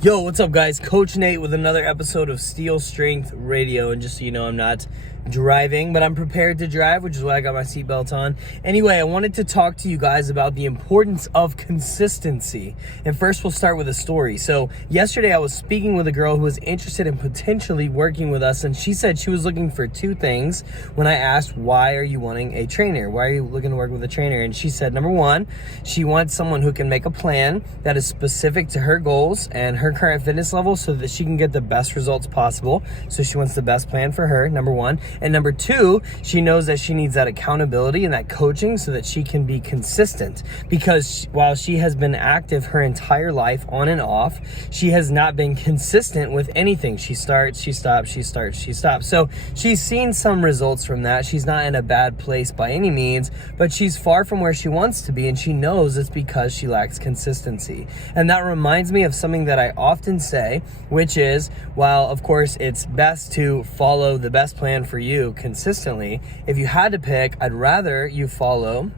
Yo, what's up, guys? Coach Nate with another episode of Steel Strength Radio. And just so you know, I'm not driving, but I'm prepared to drive, which is why I got my seatbelt on. Anyway, I wanted to talk to you guys about the importance of consistency. And first, we'll start with a story. So yesterday, I was speaking with a girl who was interested in potentially working with us, and she said she was looking for two things when I asked, why are you wanting a trainer? Why are you looking to work with a trainer? And she said, number one, she wants someone who can make a plan that is specific to her goals and her current fitness level so that she can get the best results possible. So she wants the best plan for her, number one. And number two, she knows that she needs that accountability and that coaching so that she can be consistent. Because while she has been active her entire life on and off, she has not been consistent with anything. She starts, she stops, she starts, she stops. So she's seen some results from that. She's not in a bad place by any means, but she's far from where she wants to be, and she knows it's because she lacks consistency. And that reminds me of something that I often say, which is, while of course it's best to follow the best plan for you consistently, if you had to pick, I'd rather you follow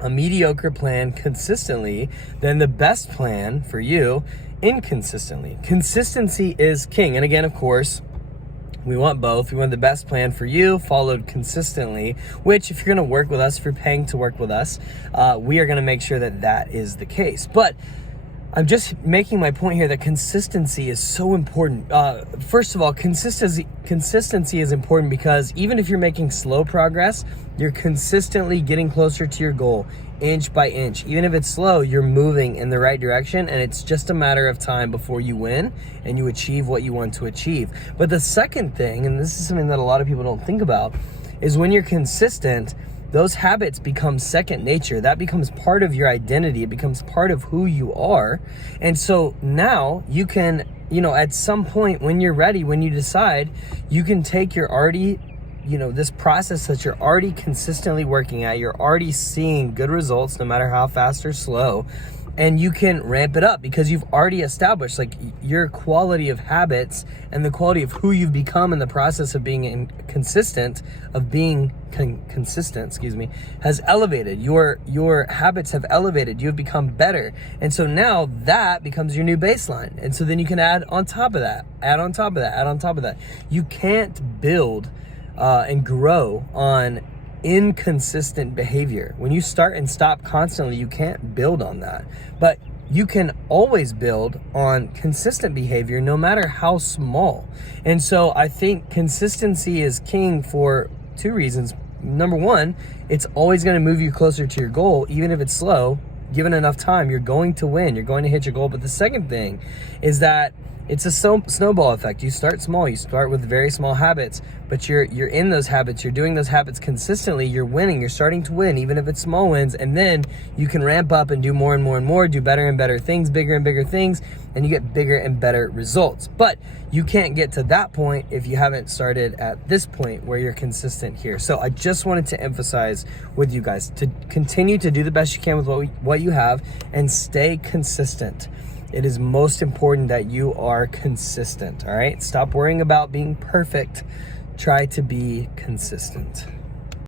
a mediocre plan consistently than the best plan for you inconsistently. Consistency is king. And again, of course, we want both. We want the best plan for you followed consistently, which if you're going to work with us, if you're paying to work with us, we are going to make sure that that is the case. But I'm just making my point here that consistency is so important. First of all, consistency is important because even if you're making slow progress, you're consistently getting closer to your goal inch by inch. Even if it's slow, you're moving in the right direction, and it's just a matter of time before you win and you achieve what you want to achieve. But the second thing, and this is something that a lot of people don't think about, is when you're consistent, those habits become second nature. That becomes part of your identity. It becomes part of who you are. And so now you can, at some point when you're ready, when you decide, you can take your already, this process that you're already consistently working at, you're already seeing good results no matter how fast or slow, and you can ramp it up because you've already established your quality of habits and the quality of who you've become in the process of being consistent, has elevated. Your habits have elevated. You have become better. And so now that becomes your new baseline. And so then you can add on top of that, add on top of that, add on top of that. You can't build and grow on inconsistent behavior. When you start and stop constantly, you can't build on that. But you can always build on consistent behavior no matter how small. And so I think consistency is king for two reasons. Number one, it's always going to move you closer to your goal, even if it's slow. Given enough time, you're going to win. You're going to hit your goal. But the second thing is that it's a snowball effect. You start small. You start with very small habits, but you're in those habits. You're doing those habits consistently. You're winning. You're starting to win, even if it's small wins. And then you can ramp up and do more and more and more, do better and better things, bigger and bigger things, and you get bigger and better results. But you can't get to that point if you haven't started at this point where you're consistent here. So I just wanted to emphasize with you guys to continue to do the best you can with what you have and stay consistent. It is most important that you are consistent, all right? Stop worrying about being perfect. Try to be consistent.